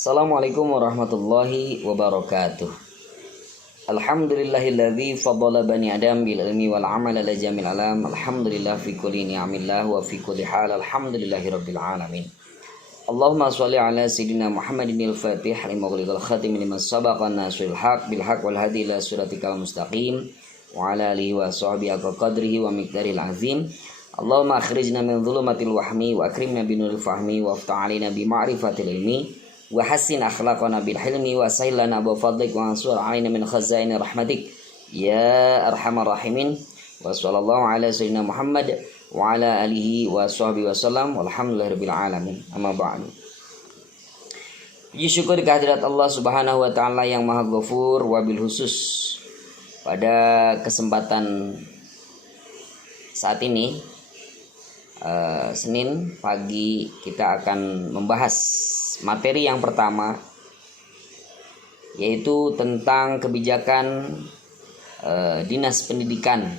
Assalamualaikum warahmatullahi wabarakatuh. Alhamdulillahilladzi faddala bani Adam bil ilmi wal amal ala jamil alam. Alhamdulillah fi kulli ni'amillah wa fi kulli hal. Alhamdulillahi rabbil alamin. Allahumma shalli ala sayyidina Muhammadin al-Fatih lima ughliqal khatim lima sabaqa nasrul haq bil haq wal hadi ila siratikal mustaqim wa ala alihi wa sahbihi qadrihi wa miqdaril azim. Allahumma akhrijna min dhulumatil wahmi wa akrimna binuril fahmi wa aftah alaina bi ma'rifatil ilmi wa hassin akhlaqana bil hilmi wa sailana bi fadlik wa ansur alaina min khazaini rahmatik ya arhamar rahimin. Wa sallallahu ala sayyidina Muhammad wa ala alihi wa sahbihi wasallam walhamdulillahirabbil alamin. Amma ba'du. Puji syukur kehadirat Allah Subhanahu wa taala yang Maha Ghafur, wabil khusus pada kesempatan saat ini Senin pagi kita akan membahas materi yang pertama, yaitu tentang kebijakan Dinas Pendidikan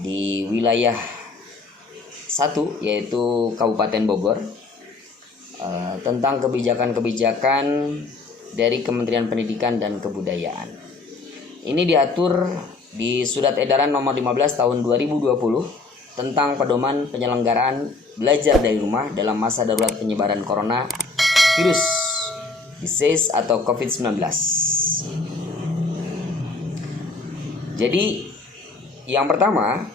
di wilayah 1, yaitu Kabupaten Bogor, tentang kebijakan-kebijakan dari Kementerian Pendidikan dan Kebudayaan. Ini diatur di Surat Edaran Nomor 15 Tahun 2020 tentang pedoman penyelenggaraan belajar dari rumah dalam masa darurat penyebaran corona virus disease atau COVID-19. Jadi yang pertama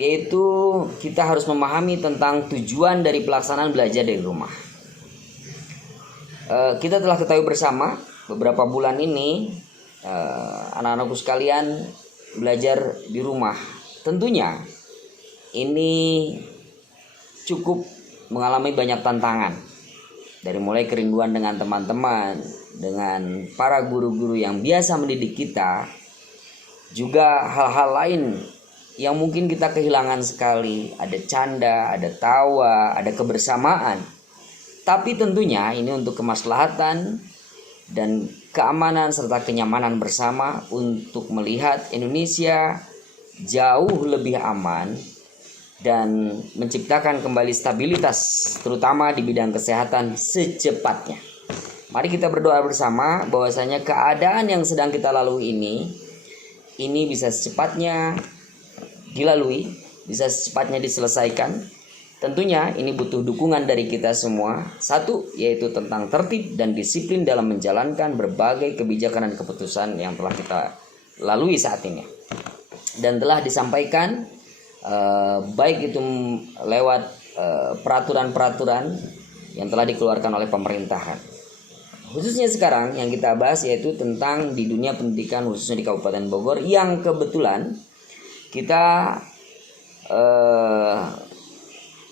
yaitu kita harus memahami tentang tujuan dari pelaksanaan belajar dari rumah. Kita telah ketahui bersama beberapa bulan ini anak-anakku sekalian belajar di rumah. Tentunya ini cukup mengalami banyak tantangan, dari mulai kerinduan dengan teman-teman, dengan para guru-guru yang biasa mendidik kita, juga hal-hal lain yang mungkin kita kehilangan sekali. Ada canda, ada tawa, ada kebersamaan. Tapi tentunya ini untuk kemaslahatan dan keamanan serta kenyamanan bersama untuk melihat Indonesia jauh lebih aman dan menciptakan kembali stabilitas terutama di bidang kesehatan secepatnya. Mari kita berdoa bersama bahwasanya keadaan yang sedang kita lalui ini bisa secepatnya dilalui, bisa secepatnya diselesaikan. Tentunya ini butuh dukungan dari kita semua. Satu, yaitu tentang tertib dan disiplin dalam menjalankan berbagai kebijakan dan keputusan yang telah kita lalui saat ini dan telah disampaikan baik itu lewat peraturan-peraturan yang telah dikeluarkan oleh pemerintahan. Khususnya sekarang yang kita bahas yaitu tentang di dunia pendidikan, khususnya di Kabupaten Bogor, yang kebetulan kita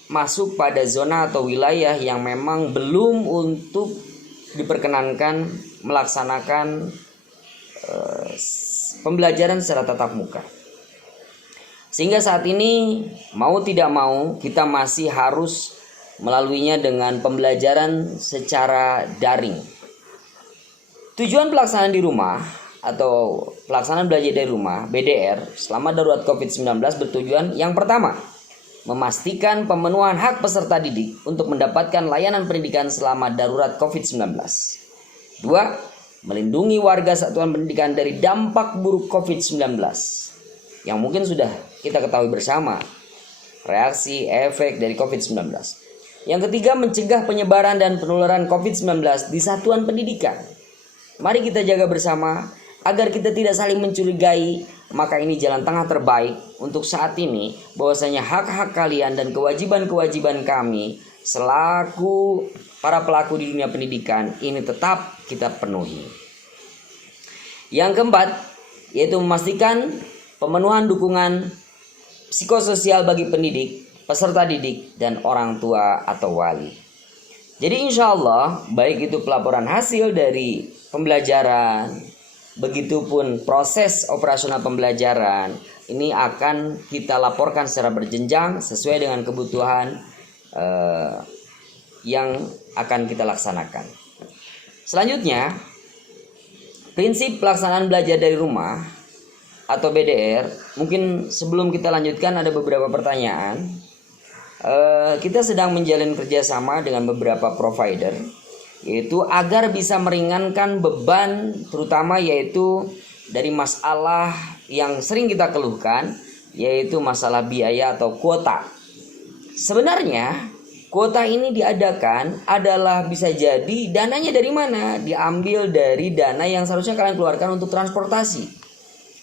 masuk pada zona atau wilayah yang memang belum untuk diperkenankan melaksanakan pembelajaran secara tatap muka. Sehingga saat ini mau tidak mau kita masih harus melaluinya dengan pembelajaran secara daring. Tujuan pelaksanaan di rumah atau pelaksanaan belajar dari rumah BDR selama darurat COVID-19 bertujuan yang pertama, memastikan pemenuhan hak peserta didik untuk mendapatkan layanan pendidikan selama darurat COVID-19. 2. Melindungi warga satuan pendidikan dari dampak buruk COVID-19 yang mungkin sudah kita ketahui bersama, reaksi efek dari COVID-19. Yang ketiga, mencegah penyebaran dan penularan COVID-19 di satuan pendidikan. Mari kita jaga bersama agar kita tidak saling mencurigai. Maka ini jalan tengah terbaik untuk saat ini, bahwasanya hak-hak kalian dan kewajiban-kewajiban kami selaku para pelaku di dunia pendidikan ini tetap kita penuhi. Yang keempat, yaitu memastikan pemenuhan dukungan psikososial bagi pendidik, peserta didik, dan orang tua atau wali. Jadi insya Allah, baik itu pelaporan hasil dari pembelajaran, begitupun proses operasional pembelajaran, ini akan kita laporkan secara berjenjang sesuai dengan kebutuhan yang akan kita laksanakan. Selanjutnya, prinsip pelaksanaan belajar dari rumah atau BDR, mungkin sebelum kita lanjutkan ada beberapa pertanyaan. Kita sedang menjalin kerjasama dengan beberapa provider yaitu agar bisa meringankan beban, terutama yaitu dari masalah yang sering kita keluhkan, yaitu masalah biaya atau kuota. Sebenarnya kuota ini diadakan adalah bisa jadi dananya dari mana? Diambil dari dana yang seharusnya kalian keluarkan untuk transportasi,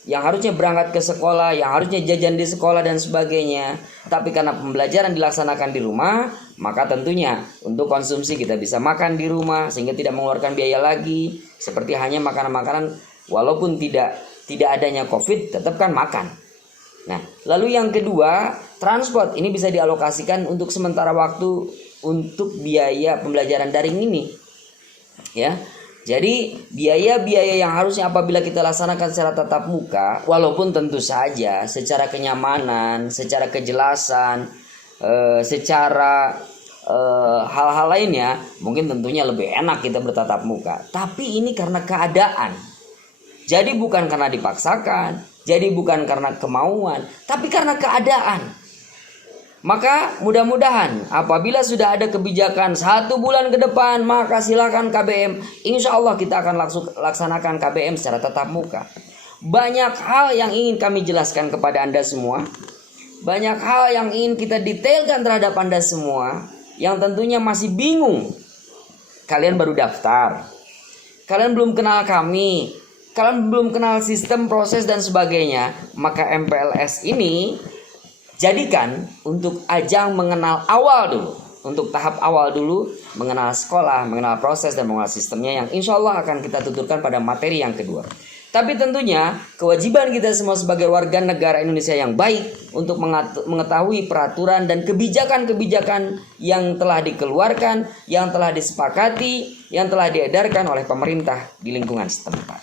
yang harusnya berangkat ke sekolah, yang harusnya jajan di sekolah dan sebagainya. Tapi karena pembelajaran dilaksanakan di rumah, maka tentunya untuk konsumsi kita bisa makan di rumah sehingga tidak mengeluarkan biaya lagi. Seperti hanya makanan-makanan walaupun tidak adanya COVID, tetap kan makan. Nah, lalu yang kedua, transport ini bisa dialokasikan untuk sementara waktu untuk biaya pembelajaran daring ini. Ya. Jadi biaya-biaya yang harusnya apabila kita laksanakan secara tatap muka, walaupun tentu saja secara kenyamanan, secara kejelasan, secara hal-hal lainnya mungkin tentunya lebih enak kita bertatap muka. Tapi ini karena keadaan. Jadi bukan karena dipaksakan, jadi bukan karena kemauan, tapi karena keadaan. Maka mudah-mudahan apabila sudah ada kebijakan 1 bulan ke depan, maka silakan KBM. Insya Allah kita akan laksanakan KBM secara tatap muka. Banyak hal yang ingin kami jelaskan kepada Anda semua. Banyak hal yang ingin kita detailkan terhadap Anda semua, yang tentunya masih bingung. Kalian baru daftar, kalian belum kenal kami, kalian belum kenal sistem, proses dan sebagainya. Maka MPLS ini jadikan untuk ajang mengenal awal dulu, untuk tahap awal dulu, mengenal sekolah, mengenal proses dan mengenal sistemnya, yang insya Allah akan kita tuturkan pada materi yang kedua. Tapi tentunya kewajiban kita semua sebagai warga negara Indonesia yang baik untuk mengetahui peraturan dan kebijakan-kebijakan yang telah dikeluarkan, yang telah disepakati, yang telah diedarkan oleh pemerintah di lingkungan setempat.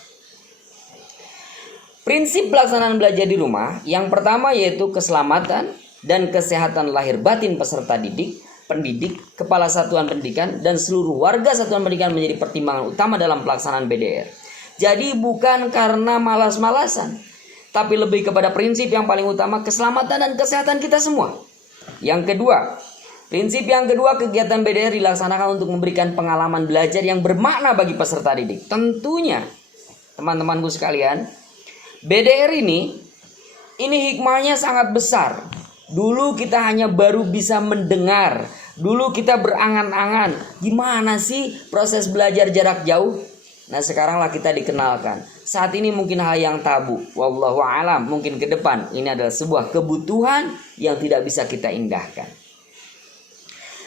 Prinsip pelaksanaan belajar di rumah yang pertama yaitu keselamatan dan kesehatan lahir batin peserta didik, pendidik, kepala satuan pendidikan, dan seluruh warga satuan pendidikan menjadi pertimbangan utama dalam pelaksanaan BDR. Jadi bukan karena malas-malasan, tapi lebih kepada prinsip yang paling utama, keselamatan dan kesehatan kita semua. Yang kedua, prinsip yang kedua, kegiatan BDR dilaksanakan untuk memberikan pengalaman belajar yang bermakna bagi peserta didik. Tentunya teman-temanku sekalian, BDR ini hikmahnya sangat besar. Dulu kita hanya baru bisa mendengar. Dulu kita berangan-angan, gimana sih proses belajar jarak jauh? Nah, sekaranglah kita dikenalkan. Saat ini mungkin hal yang tabu. Wallahu a'lam, mungkin ke depan ini adalah sebuah kebutuhan yang tidak bisa kita indahkan.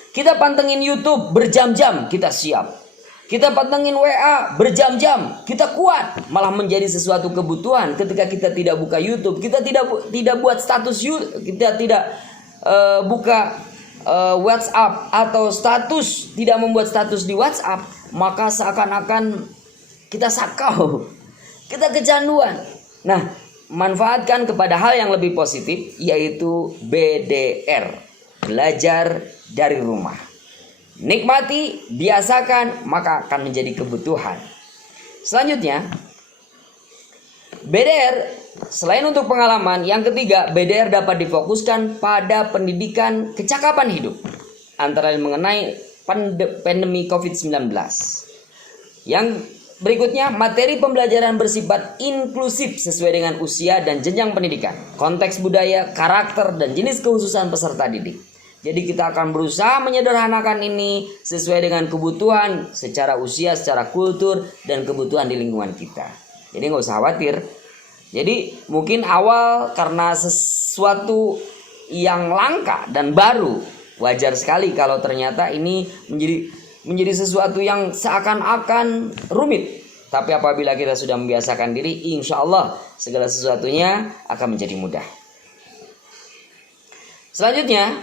Kita pantengin YouTube berjam-jam, kita siap. Kita pantengin WA berjam-jam, kita kuat. Malah menjadi sesuatu kebutuhan ketika kita tidak buka YouTube, kita tidak buat status YouTube, kita tidak buka WhatsApp atau status, tidak membuat status di WhatsApp, maka seakan-akan kita sakau, kita kecanduan. Nah, manfaatkan kepada hal yang lebih positif, yaitu BDR, belajar dari rumah. Nikmati, biasakan, maka akan menjadi kebutuhan. Selanjutnya, BDR selain untuk pengalaman, yang ketiga, BDR dapat difokuskan pada pendidikan kecakapan hidup, antara lain mengenai pandemi COVID-19. Yang berikutnya, materi pembelajaran bersifat inklusif sesuai dengan usia dan jenjang pendidikan, konteks budaya, karakter, dan jenis kekhususan peserta didik. Jadi kita akan berusaha menyederhanakan ini sesuai dengan kebutuhan secara usia, secara kultur, dan kebutuhan di lingkungan kita. Jadi nggak usah khawatir. Jadi mungkin awal karena sesuatu yang langka dan baru, wajar sekali kalau ternyata ini menjadi sesuatu yang seakan-akan rumit. Tapi apabila kita sudah membiasakan diri, insya Allah segala sesuatunya akan menjadi mudah. Selanjutnya,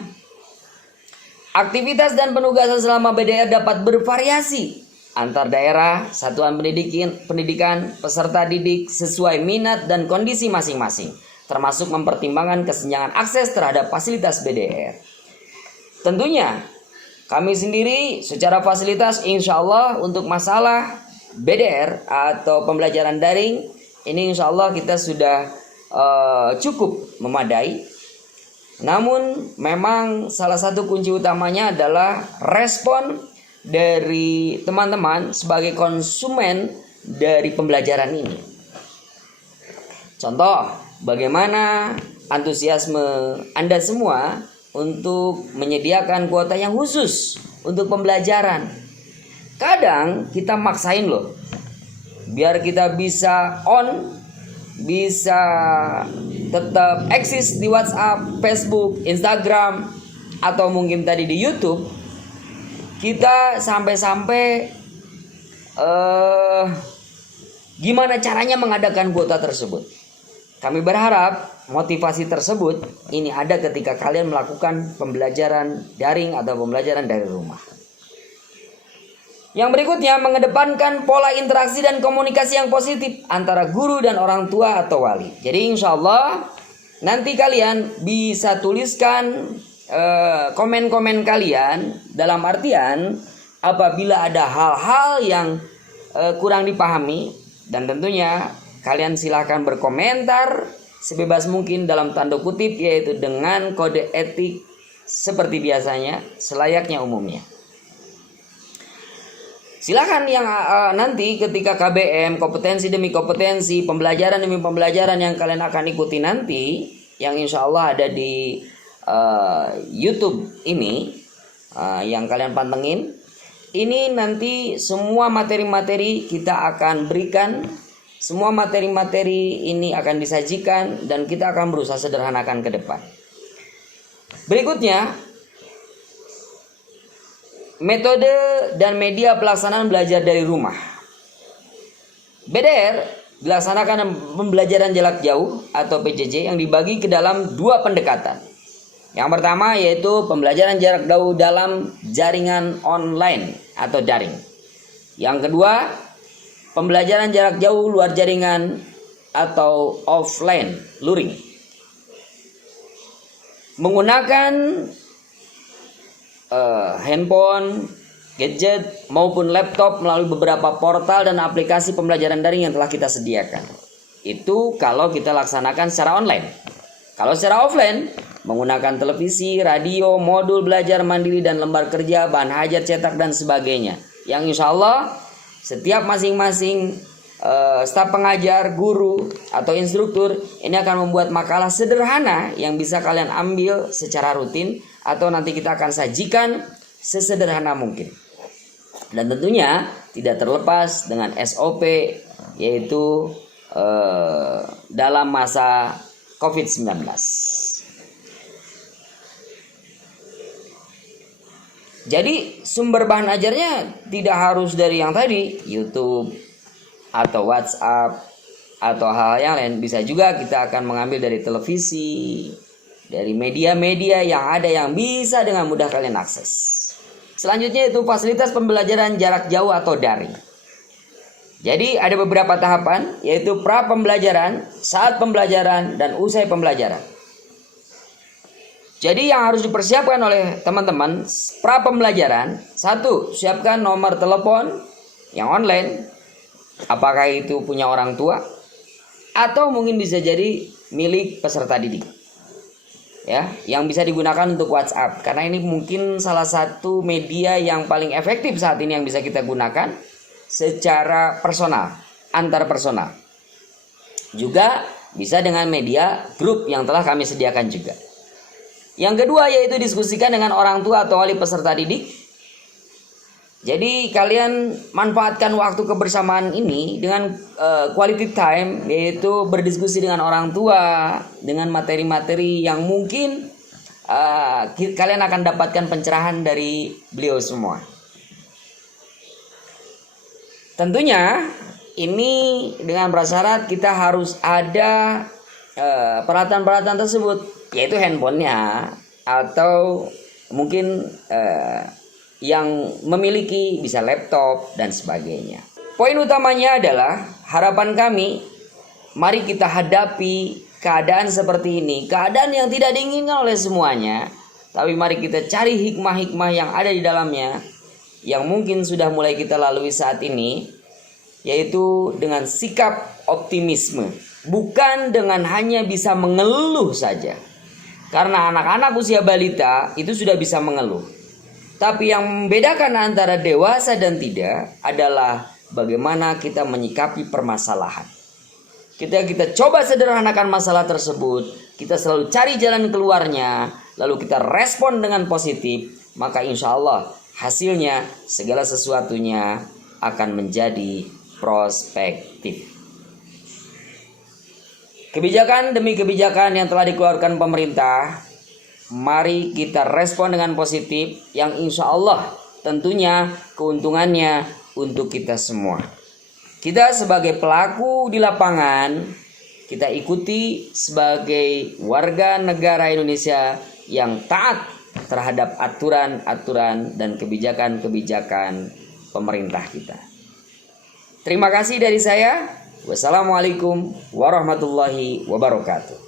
aktivitas dan penugasan selama BDR dapat bervariasi antar daerah, satuan pendidikan, peserta didik sesuai minat dan kondisi masing-masing, termasuk mempertimbangkan kesenjangan akses terhadap fasilitas BDR. Tentunya kami sendiri secara fasilitas insya Allah untuk masalah BDR atau pembelajaran daring ini insya Allah kita sudah cukup memadai. Namun memang salah satu kunci utamanya adalah respon dari teman-teman sebagai konsumen dari pembelajaran ini. Contoh, bagaimana antusiasme Anda semua untuk menyediakan kuota yang khusus untuk pembelajaran. Kadang kita maksain loh, biar kita bisa bisa tetap eksis di WhatsApp, Facebook, Instagram, atau mungkin tadi di YouTube. Kita sampai-sampai gimana caranya mengadakan kuota tersebut. Kami berharap motivasi tersebut ini ada ketika kalian melakukan pembelajaran daring atau pembelajaran dari rumah. Yang berikutnya, mengedepankan pola interaksi dan komunikasi yang positif antara guru dan orang tua atau wali. Jadi insya Allah nanti kalian bisa tuliskan komen-komen kalian, dalam artian apabila ada hal-hal yang kurang dipahami, dan tentunya kalian silahkan berkomentar sebebas mungkin dalam tanda kutip, yaitu dengan kode etik seperti biasanya, selayaknya umumnya. Silakan yang nanti ketika KBM, kompetensi demi kompetensi, pembelajaran demi pembelajaran yang kalian akan ikuti nanti, yang insya Allah ada di YouTube ini, yang kalian pantengin, ini nanti semua materi-materi kita akan berikan, semua materi-materi ini akan disajikan dan kita akan berusaha sederhanakan ke depan. Berikutnya, metode dan media pelaksanaan belajar dari rumah. BDR dilaksanakan pembelajaran jarak jauh atau PJJ yang dibagi ke dalam dua pendekatan. Yang pertama yaitu pembelajaran jarak jauh dalam jaringan online atau daring. Yang kedua, pembelajaran jarak jauh luar jaringan atau offline, luring. Menggunakan handphone, gadget maupun laptop melalui beberapa portal dan aplikasi pembelajaran daring yang telah kita sediakan. Itu kalau kita laksanakan secara online. Kalau secara offline, menggunakan televisi, radio, modul belajar mandiri dan lembar kerja, bahan hajar cetak dan sebagainya. Yang insya Allah setiap masing-masing staf pengajar, guru atau instruktur ini akan membuat makalah sederhana yang bisa kalian ambil secara rutin atau nanti kita akan sajikan sesederhana mungkin. Dan tentunya tidak terlepas dengan SOP, yaitu dalam masa COVID-19. Jadi sumber bahan ajarnya tidak harus dari yang tadi, YouTube atau WhatsApp atau hal yang lain. Bisa juga kita akan mengambil dari televisi, dari media-media yang ada yang bisa dengan mudah kalian akses. Selanjutnya itu fasilitas pembelajaran jarak jauh atau daring. Jadi ada beberapa tahapan, yaitu pra pembelajaran, saat pembelajaran, dan usai pembelajaran. Jadi yang harus dipersiapkan oleh teman-teman pra pembelajaran, satu, siapkan nomor telepon yang online, apakah itu punya orang tua atau mungkin bisa jadi milik peserta didik, ya, yang bisa digunakan untuk WhatsApp, karena ini mungkin salah satu media yang paling efektif saat ini yang bisa kita gunakan secara personal, antar personal. Juga bisa dengan media grup yang telah kami sediakan juga. Yang kedua yaitu diskusikan dengan orang tua atau wali peserta didik. Jadi kalian manfaatkan waktu kebersamaan ini dengan quality time, yaitu berdiskusi dengan orang tua dengan materi-materi yang mungkin kalian akan dapatkan pencerahan dari beliau semua. Tentunya ini dengan prasyarat kita harus ada peralatan-peralatan tersebut, yaitu handphonenya atau mungkin yang memiliki bisa laptop dan sebagainya. Poin utamanya adalah harapan kami, mari kita hadapi keadaan seperti ini, keadaan yang tidak diinginkan oleh semuanya, tapi mari kita cari hikmah-hikmah yang ada di dalamnya, yang mungkin sudah mulai kita lalui saat ini, yaitu dengan sikap optimisme, bukan dengan hanya bisa mengeluh saja. Karena anak-anak usia balita itu sudah bisa mengeluh. Tapi yang membedakan antara dewasa dan tidak adalah bagaimana kita menyikapi permasalahan. Kita coba sederhanakan masalah tersebut, kita selalu cari jalan keluarnya, lalu kita respon dengan positif, maka insya Allah hasilnya segala sesuatunya akan menjadi prospektif. Kebijakan demi kebijakan yang telah dikeluarkan pemerintah, mari kita respon dengan positif yang insya Allah tentunya keuntungannya untuk kita semua. Kita sebagai pelaku di lapangan, kita ikuti sebagai warga negara Indonesia yang taat terhadap aturan-aturan dan kebijakan-kebijakan pemerintah kita. Terima kasih dari saya. Wassalamualaikum warahmatullahi wabarakatuh.